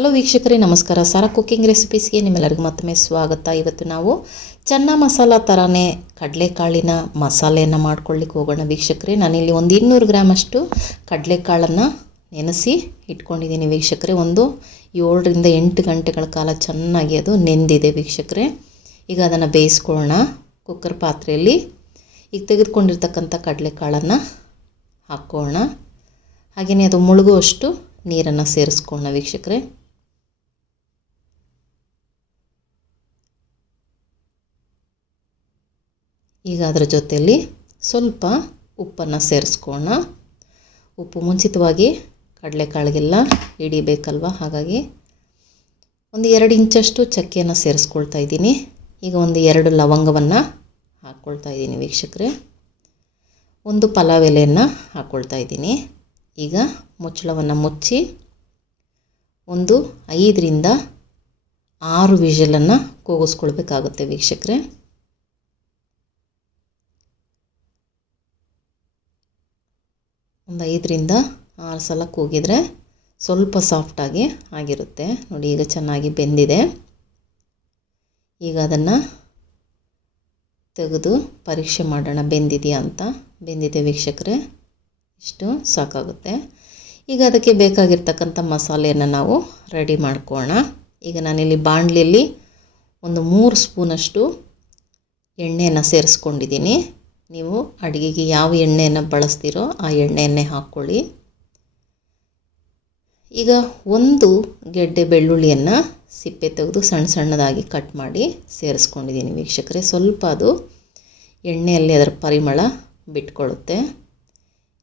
Hello ವೀಕ್ಷಕರೇ, ನಮಸ್ಕಾರ. Sara cooking ರೆಸಿಪೀಸ್ಗೆ ನಿಮ್ಮೆಲ್ಲರಿಗೂ ಮತ್ತೊಮ್ಮೆ ಸ್ವಾಗತ. ಇವತ್ತು ನಾವು ಚನ್ನ ಮಸಾಲ ಥರನೇ ಕಡಲೆಕಾಳಿನ ಮಸಾಲೆಯನ್ನು ಮಾಡ್ಕೊಳ್ಳಿಕ್ಕೆ ಹೋಗೋಣ ವೀಕ್ಷಕರೇ. ನಾನಿಲ್ಲಿ ಒಂದು 200 ಗ್ರಾಮಷ್ಟು ಕಡಲೆಕಾಳನ್ನು ನೆನೆಸಿ ಇಟ್ಕೊಂಡಿದ್ದೀನಿ ವೀಕ್ಷಕರೇ. ಒಂದು 7 ರಿಂದ 8 ಗಂಟೆಗಳ ಕಾಲ ಚೆನ್ನಾಗಿ ಅದು ನೆಂದಿದೆ ವೀಕ್ಷಕರೇ. ಈಗ ಅದನ್ನು ಬೇಯಿಸ್ಕೊಳ್ಳೋಣ ಕುಕ್ಕರ್ ಪಾತ್ರೆಯಲ್ಲಿ. ಈಗ ತೆಗೆದುಕೊಂಡಿರ್ತಕ್ಕಂಥ ಕಡಲೆಕಾಳನ್ನು ಹಾಕ್ಕೊಳ್ಳೋಣ. ಹಾಗೆಯೇ ಅದು ಮುಳುಗುವಷ್ಟು ನೀರನ್ನು ಸೇರಿಸ್ಕೊಳ್ಳೋಣ ವೀಕ್ಷಕರೇ. ಈಗ ಅದರ ಜೊತೆಯಲ್ಲಿ ಸ್ವಲ್ಪ ಉಪ್ಪನ್ನು ಸೇರಿಸ್ಕೊಳ್ಳೋಣ. ಉಪ್ಪು ಮುಂಚಿತವಾಗಿ ಕಡಲೆಕಾಳಿಗೆಲ್ಲ ಹಿಡಿಬೇಕಲ್ವ, ಹಾಗಾಗಿ ಒಂದು 2 ಇಂಚಷ್ಟು ಚಕ್ಕೆಯನ್ನು ಸೇರಿಸ್ಕೊಳ್ತಾ ಇದ್ದೀನಿ. ಈಗ ಒಂದು 2 ಲವಂಗವನ್ನು ಹಾಕ್ಕೊಳ್ತಾ ಇದ್ದೀನಿ ವೀಕ್ಷಕರೇ. ಒಂದು ಪಲಾವ್ ಎಲೆಯನ್ನು ಹಾಕ್ಕೊಳ್ತಾ ಇದ್ದೀನಿ. ಈಗ ಮುಚ್ಚಳವನ್ನು ಮುಚ್ಚಿ ಒಂದು 5 ರಿಂದ 6 ವಿಷಲನ್ನು ಕೂಗಿಸ್ಕೊಳ್ಬೇಕಾಗುತ್ತೆ ವೀಕ್ಷಕರೇ. ಒಂದು 5 ರಿಂದ 6 ಸಲ ಕೂಗಿದರೆ ಸ್ವಲ್ಪ ಸಾಫ್ಟಾಗಿ ಆಗಿರುತ್ತೆ. ನೋಡಿ, ಈಗ ಚೆನ್ನಾಗಿ ಬೆಂದಿದೆ. ಈಗ ಅದನ್ನು ತೆಗೆದು ಪರೀಕ್ಷೆ ಮಾಡೋಣ ಬೆಂದಿದೆಯಾ ಅಂತ. ಬೆಂದಿದೆ ವೀಕ್ಷಕರೇ, ಇಷ್ಟು ಸಾಕಾಗುತ್ತೆ. ಈಗ ಅದಕ್ಕೆ ಬೇಕಾಗಿರ್ತಕ್ಕಂಥ ಮಸಾಲೆಯನ್ನು ನಾವು ರೆಡಿ ಮಾಡ್ಕೊಳ್ಳೋಣ. ಈಗ ನಾನಿಲ್ಲಿ ಬಾಣಲಿಯಲ್ಲಿ ಒಂದು 3 ಸ್ಪೂನಷ್ಟು ಎಣ್ಣೆಯನ್ನು ಸೇರಿಸ್ಕೊಂಡಿದ್ದೀನಿ. ನೀವು ಅಡುಗೆಗೆ ಯಾವ ಎಣ್ಣೆಯನ್ನು ಬಳಸ್ತೀರೋ ಆ ಎಣ್ಣೆಯನ್ನೇ ಹಾಕ್ಕೊಳ್ಳಿ. ಈಗ ಒಂದು ಗೆಡ್ಡೆ ಬೆಳ್ಳುಳ್ಳಿಯನ್ನು ಸಿಪ್ಪೆ ತೆಗೆದು ಸಣ್ಣ ಸಣ್ಣದಾಗಿ ಕಟ್ ಮಾಡಿ ಸೇರಿಸ್ಕೊಂಡಿದ್ದೀನಿ ವೀಕ್ಷಕರೇ. ಸ್ವಲ್ಪ ಅದು ಎಣ್ಣೆಯಲ್ಲಿ ಅದರ ಪರಿಮಳ ಬಿಟ್ಕೊಳ್ಳುತ್ತೆ.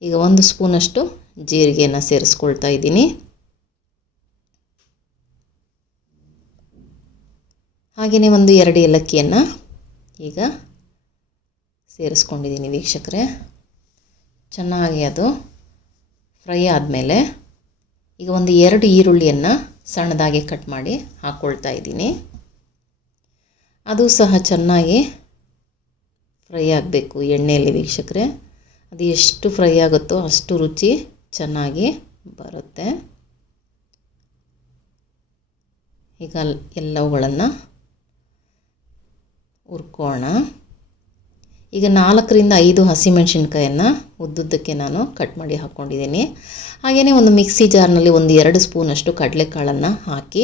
ಈಗ 1 ಸ್ಪೂನಷ್ಟು ಜೀರಿಗೆಯನ್ನು ಸೇರಿಸ್ಕೊಳ್ತಾ ಇದ್ದೀನಿ. ಹಾಗೆಯೇ ಒಂದು 2 ಏಲಕ್ಕಿಯನ್ನು ಈಗ ಸೇರಿಸ್ಕೊಂಡಿದ್ದೀನಿ ವೀಕ್ಷಕರೇ. ಚೆನ್ನಾಗಿ ಅದು ಫ್ರೈ ಆದಮೇಲೆ ಈಗ ಒಂದು 2 ಈರುಳ್ಳಿಯನ್ನು ಸಣ್ಣದಾಗಿ ಕಟ್ ಮಾಡಿ ಹಾಕ್ಕೊಳ್ತಾ ಇದ್ದೀನಿ. ಅದು ಸಹ ಚೆನ್ನಾಗಿ ಫ್ರೈ ಆಗಬೇಕು ಎಣ್ಣೆಯಲ್ಲಿ ವೀಕ್ಷಕರೇ. ಅದು ಎಷ್ಟು ಫ್ರೈ ಆಗುತ್ತೋ ಅಷ್ಟು ರುಚಿ ಚೆನ್ನಾಗಿ ಬರುತ್ತೆ. ಈಗ ಎಲ್ಲವುಗಳನ್ನು ಹುರ್ಕೋಣ. ಈಗ 4 ರಿಂದ 5 ಹಸಿಮೆಣಸಿನ್ಕಾಯನ್ನು ಉದ್ದುದ್ದಕ್ಕೆ ನಾನು ಕಟ್ ಮಾಡಿ ಹಾಕ್ಕೊಂಡಿದ್ದೀನಿ. ಹಾಗೆಯೇ ಒಂದು ಮಿಕ್ಸಿ ಜಾರ್ನಲ್ಲಿ ಒಂದು 2 ಸ್ಪೂನಷ್ಟು ಕಡಲೆಕಾಳನ್ನು ಹಾಕಿ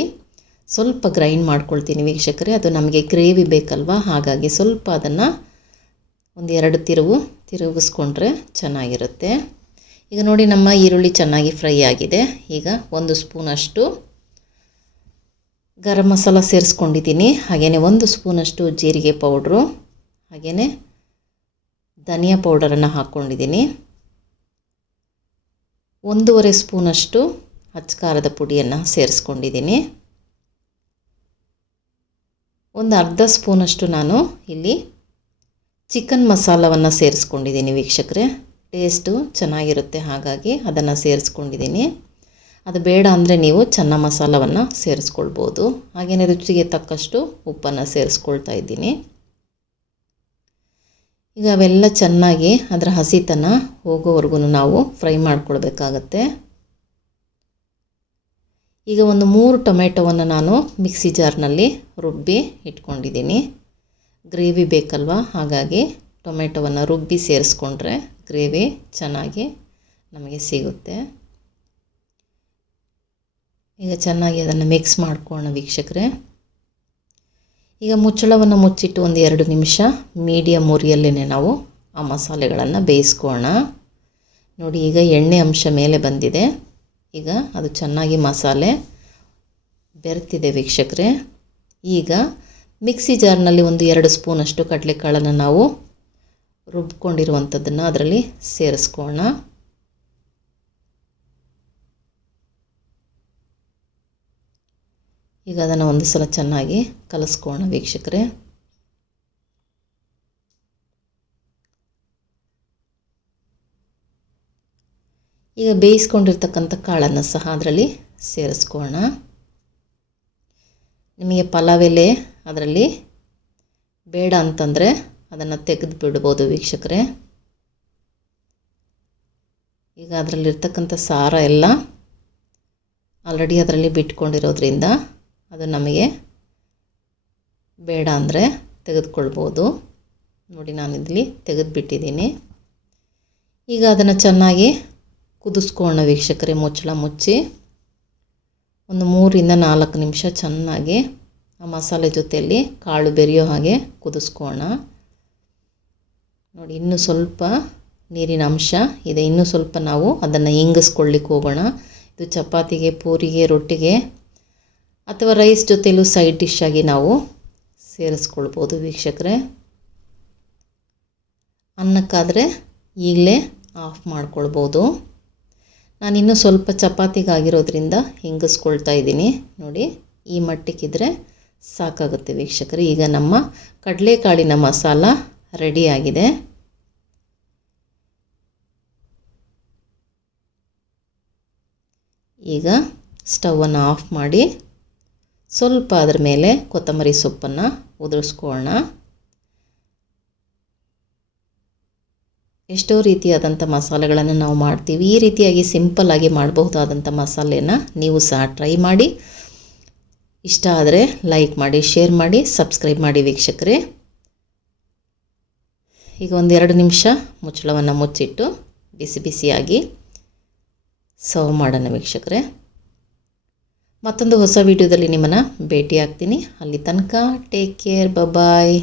ಸ್ವಲ್ಪ ಗ್ರೈಂಡ್ ಮಾಡ್ಕೊಳ್ತೀನಿ ವೀಕ್ಷಕರೇ. ಅದು ನಮಗೆ ಗ್ರೇವಿ ಬೇಕಲ್ವ, ಹಾಗಾಗಿ ಸ್ವಲ್ಪ ಅದನ್ನು ಒಂದು 2 ತಿರುಗಿಸ್ಕೊಂಡ್ರೆ ಚೆನ್ನಾಗಿರುತ್ತೆ. ಈಗ ನೋಡಿ, ನಮ್ಮ ಈರುಳ್ಳಿ ಚೆನ್ನಾಗಿ ಫ್ರೈ ಆಗಿದೆ. ಈಗ 1 ಸ್ಪೂನಷ್ಟು ಗರಂ ಮಸಾಲ ಸೇರಿಸ್ಕೊಂಡಿದ್ದೀನಿ. ಹಾಗೆಯೇ 1 ಸ್ಪೂನಷ್ಟು ಜೀರಿಗೆ ಪೌಡ್ರು, ಹಾಗೆಯೇ ಧನಿಯಾ ಪೌಡರನ್ನು ಹಾಕ್ಕೊಂಡಿದ್ದೀನಿ. 1.5 ಸ್ಪೂನಷ್ಟು ಅಚ್ಚಕಾರದ ಪುಡಿಯನ್ನು ಸೇರಿಸ್ಕೊಂಡಿದ್ದೀನಿ. ಒಂದು ಅರ್ಧ ಸ್ಪೂನಷ್ಟು ನಾನು ಇಲ್ಲಿ ಚಿಕನ್ ಮಸಾಲವನ್ನು ಸೇರಿಸ್ಕೊಂಡಿದ್ದೀನಿ ವೀಕ್ಷಕರೇ. ಟೇಸ್ಟು ಚೆನ್ನಾಗಿರುತ್ತೆ, ಹಾಗಾಗಿ ಅದನ್ನು ಸೇರಿಸ್ಕೊಂಡಿದ್ದೀನಿ. ಅದು ಬೇಡ ಅಂದರೆ ನೀವು ಚನ್ನ ಮಸಾಲವನ್ನು ಸೇರಿಸ್ಕೊಳ್ಬೋದು. ಹಾಗೆಯೇ ರುಚಿಗೆ ತಕ್ಕಷ್ಟು ಉಪ್ಪನ್ನು ಸೇರಿಸ್ಕೊಳ್ತಾ ಇದ್ದೀನಿ. ಈಗ ಅವೆಲ್ಲ ಚೆನ್ನಾಗಿ ಅದರ ಹಸಿತನ ಹೋಗೋವರೆಗೂ ನಾವು ಫ್ರೈ ಮಾಡ್ಕೊಳ್ಬೇಕಾಗತ್ತೆ. ಈಗ ಒಂದು 3 ಟೊಮೆಟೊವನ್ನು ನಾನು ಮಿಕ್ಸಿ ಜಾರ್ನಲ್ಲಿ ರುಬ್ಬಿ ಇಟ್ಕೊಂಡಿದ್ದೀನಿ. ಗ್ರೇವಿ ಬೇಕಲ್ವ, ಹಾಗಾಗಿ ಟೊಮೆಟೊವನ್ನು ರುಬ್ಬಿ ಸೇರಿಸ್ಕೊಂಡ್ರೆ ಗ್ರೇವಿ ಚೆನ್ನಾಗಿ ನಮಗೆ ಸಿಗುತ್ತೆ. ಈಗ ಚೆನ್ನಾಗಿ ಅದನ್ನು ಮಿಕ್ಸ್ ಮಾಡ್ಕೊಳ್ಳೋಣ ವೀಕ್ಷಕರೇ. ಈಗ ಮುಚ್ಚಳವನ್ನು ಮುಚ್ಚಿಟ್ಟು ಒಂದು 2 ನಿಮಿಷ ಮೀಡಿಯಮ್ ಉರಿಯಲ್ಲೇ ನಾವು ಆ ಮಸಾಲೆಗಳನ್ನು ಬೇಯಿಸ್ಕೊಳ್ಳೋಣ. ನೋಡಿ, ಈಗ ಎಣ್ಣೆ ಅಂಶ ಮೇಲೆ ಬಂದಿದೆ. ಈಗ ಅದು ಚೆನ್ನಾಗಿ ಮಸಾಲೆ ಬೆರೆತಿದೆ ವೀಕ್ಷಕರೇ. ಈಗ ಮಿಕ್ಸಿ ಜಾರ್ನಲ್ಲಿ ಒಂದು 2 ಸ್ಪೂನಷ್ಟು ಕಡಲೆಕಾಳನ್ನು ನಾವು ರುಬ್ಕೊಂಡಿರುವಂಥದ್ದನ್ನು ಅದರಲ್ಲಿ ಸೇರಿಸ್ಕೊಳ್ಳೋಣ. ಈಗ ಅದನ್ನು ಒಂದು ಸಲ ಚೆನ್ನಾಗಿ ಕಲಿಸ್ಕೊಳ್ಳೋಣ ವೀಕ್ಷಕರೇ. ಈಗ ಬೇಯಿಸ್ಕೊಂಡಿರ್ತಕ್ಕಂಥ ಕಾಳನ್ನು ಸಹ ಅದರಲ್ಲಿ ಸೇರಿಸ್ಕೊಳ್ಳೋಣ. ನಿಮಗೆ ಪಲಾವ್ ಎಲೆ ಅದರಲ್ಲಿ ಬೇಡ ಅಂತಂದರೆ ಅದನ್ನು ತೆಗೆದು ಬಿಡ್ಬೋದು ವೀಕ್ಷಕರೇ. ಈಗ ಅದರಲ್ಲಿರ್ತಕ್ಕಂಥ ಸಾರ ಎಲ್ಲ ಆಲ್ರೆಡಿ ಅದರಲ್ಲಿ ಬಿಟ್ಕೊಂಡಿರೋದ್ರಿಂದ ಅದು ನಮಗೆ ಬೇಡ ಅಂದರೆ ತೆಗೆದುಕೊಳ್ಬೋದು. ನೋಡಿ ನಾನಿಲ್ಲಿ ತೆಗೆದುಬಿಟ್ಟಿದ್ದೀನಿ. ಈಗ ಅದನ್ನು ಚೆನ್ನಾಗಿ ಕುದಿಸ್ಕೊಳ್ಳೋಣ ವೀಕ್ಷಕರೇ. ಮುಚ್ಚಳ ಮುಚ್ಚಿ ಒಂದು 3-4 ನಿಮಿಷ ಚೆನ್ನಾಗಿ ಆ ಮಸಾಲೆ ಜೊತೆಯಲ್ಲಿ ಕಾಳು ಬೆರೆಯೋ ಹಾಗೆ ಕುದಿಸ್ಕೊಳ್ಳೋಣ. ನೋಡಿ ಇನ್ನೂ ಸ್ವಲ್ಪ ನೀರಿನ ಅಂಶ ಇದೆ. ಇನ್ನೂ ಸ್ವಲ್ಪ ನಾವು ಅದನ್ನು ಇಂಗಿಸ್ಕೊಳ್ಳಿಕ್ಕೆ ಹೋಗೋಣ. ಇದು ಚಪಾತಿಗೆ, ಪೂರಿಗೆ, ರೊಟ್ಟಿಗೆ ಅಥವಾ ರೈಸ್ ಜೊತೆಲೂ ಸೈಡ್ ಡಿಶ್ ಆಗಿ ನಾವು ಸೇರಿಸ್ಕೊಳ್ಬೋದು ವೀಕ್ಷಕರೇ. ಅನ್ನಕ್ಕಾದರೆ ಈಗಲೇ ಆಫ್ ಮಾಡ್ಕೊಳ್ಬೋದು. ನಾನಿನ್ನೂ ಸ್ವಲ್ಪ ಚಪಾತಿಗಾಗಿರೋದ್ರಿಂದ ಹಿಂಗಿಸ್ಕೊಳ್ತಾ ಇದ್ದೀನಿ. ನೋಡಿ ಈ ಮಟ್ಟಕ್ಕಿದ್ರೆ ಸಾಕಾಗುತ್ತೆ ವೀಕ್ಷಕರೇ. ಈಗ ನಮ್ಮ ಕಡಲೆಕಾಳಿನ ಮಸಾಲ ರೆಡಿಯಾಗಿದೆ. ಈಗ ಸ್ಟವನ್ನು ಆಫ್ ಮಾಡಿ ಸ್ವಲ್ಪ ಅದರ ಮೇಲೆ ಕೊತ್ತಂಬರಿ ಸೊಪ್ಪನ್ನು ಉದುರಿಸ್ಕೊಳ್ಳೋಣ. ಎಷ್ಟೋ ರೀತಿಯಾದಂಥ ಮಸಾಲೆಗಳನ್ನು ನಾವು ಮಾಡ್ತೀವಿ. ಈ ರೀತಿಯಾಗಿ ಸಿಂಪಲ್ಲಾಗಿ ಮಾಡಬಹುದಾದಂಥ ಮಸಾಲೆನ ನೀವು ಸಹ ಟ್ರೈ ಮಾಡಿ. ಇಷ್ಟ ಆದರೆ ಲೈಕ್ ಮಾಡಿ, ಶೇರ್ ಮಾಡಿ, ಸಬ್ಸ್ಕ್ರೈಬ್ ಮಾಡಿ ವೀಕ್ಷಕರೇ. ಈಗ 1-2 ನಿಮಿಷ ಮುಚ್ಚಳವನ್ನು ಮುಚ್ಚಿಟ್ಟು ಬಿಸಿ ಬಿಸಿಯಾಗಿ ಸರ್ವ್ ಮಾಡೋಣ ವೀಕ್ಷಕರೇ. ಮತ್ತೊಂದು ಹೊಸ ವಿಡಿಯೋದಲ್ಲಿ ನಿಮ್ಮನ್ನು ಭೇಟಿ ಆಗ್ತೀನಿ. ಅಲ್ಲಿ ತನಕ ಟೇಕ್ ಕೇರ್, ಬಾಯ್.